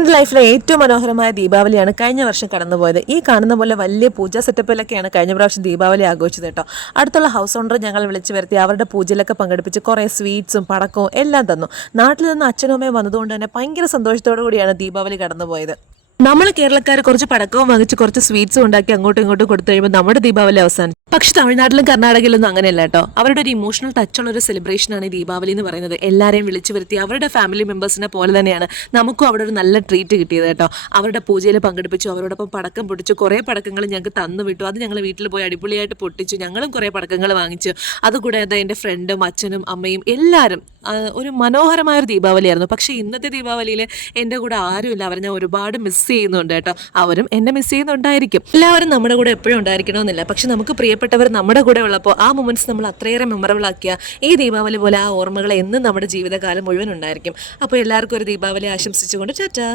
എൻ്റെ ലൈഫിലെ ഏറ്റവും മനോഹരമായ ദീപാവലിയാണ് കഴിഞ്ഞ വർഷം കടന്നുപോയത്. ഈ കാണുന്ന പോലെ വലിയ പൂജാ സെറ്റപ്പിലൊക്കെയാണ് കഴിഞ്ഞ പ്രാവശ്യം ദീപാവലി ആഘോഷിച്ചത് കേട്ടോ. അടുത്തുള്ള ഹൗസ് ഓണർ ഞങ്ങൾ വിളിച്ചു വരുത്തി അവരുടെ പൂജയിലൊക്കെ പങ്കെടുപ്പിച്ച് കുറേ സ്വീറ്റ്സും പടക്കവും എല്ലാം തന്നു. നാട്ടിൽ നിന്ന് അച്ഛനും അമ്മയും വന്നതുകൊണ്ട് തന്നെ ഭയങ്കര സന്തോഷത്തോടു കൂടിയാണ് ദീപാവലി കടന്നുപോയത്. നമ്മൾ കേരളക്കാർ കുറച്ച് പടക്കവും വാങ്ങിച്ച് കുറച്ച് സ്വീറ്റ്സും ഉണ്ടാക്കി അങ്ങോട്ടും ഇങ്ങോട്ടും കൊടുത്തു കഴിയുമ്പോൾ നമ്മുടെ ദീപാവലി അവസാനം. പക്ഷെ തമിഴ്നാട്ടിലും കർണാടകയിലൊന്നും അങ്ങനെയല്ല കേട്ടോ. അവരുടെ ഒരു ഇമോഷണൽ ടച്ചുള്ള ഒരു സെലിബ്രേഷനാണ് ഈ ദീപാവലി എന്ന് പറയുന്നത്. എല്ലാവരെയും വിളിച്ചു വരുത്തി അവരുടെ ഫാമിലി മെമ്പേഴ്സിനെ പോലെ തന്നെയാണ് നമുക്കും അവിടെ ഒരു നല്ല ട്രീറ്റ് കിട്ടിയത് കേട്ടോ. അവരുടെ പൂജയിൽ പങ്കെടുപ്പിച്ചു, അവരോടൊപ്പം പടക്കം പൊട്ടിച്ചു, കുറേ പടക്കങ്ങൾ ഞങ്ങൾക്ക് തന്നു വിട്ടു. അത് ഞങ്ങൾ വീട്ടിൽ പോയി അടിപൊളിയായിട്ട് പൊട്ടിച്ചു. ഞങ്ങളും കുറേ പടക്കങ്ങൾ വാങ്ങിച്ചു. അതുകൂടാതെ എൻ്റെ ഫ്രണ്ടും അച്ഛനും അമ്മയും എല്ലാവരും ഒരു മനോഹരമായൊരു ദീപാവലിയായിരുന്നു. പക്ഷേ ഇന്നത്തെ ദീപാവലിയിൽ എൻ്റെ കൂടെ ആരുമില്ല. അവരെ ഞാൻ ഒരുപാട് മിസ് ചെയ്യുന്നുണ്ട് കേട്ടോ. അവരും എന്നെ മിസ് ചെയ്യുന്നുണ്ടായിരിക്കും. എല്ലാവരും നമ്മുടെ കൂടെ എപ്പോഴും ഉണ്ടായിരിക്കണമെന്നില്ല. പക്ഷെ നമുക്ക് പ്രിയപ്പെട്ടവർ നമ്മുടെ കൂടെ ഉള്ളപ്പോൾ ആ മൊമെന്റ്സ് നമ്മൾ അത്രയേറെ മെമ്മറബിൾ ആക്കിയ ഈ ദീപാവലി പോലെ ആ ഓർമ്മകൾ എന്നും നമ്മുടെ ജീവിതകാലം മുഴുവൻ ഉണ്ടായിരിക്കും. അപ്പോൾ എല്ലാവർക്കും ഒരു ദീപാവലി ആശംസിച്ചുകൊണ്ട് ടാറ്റാ.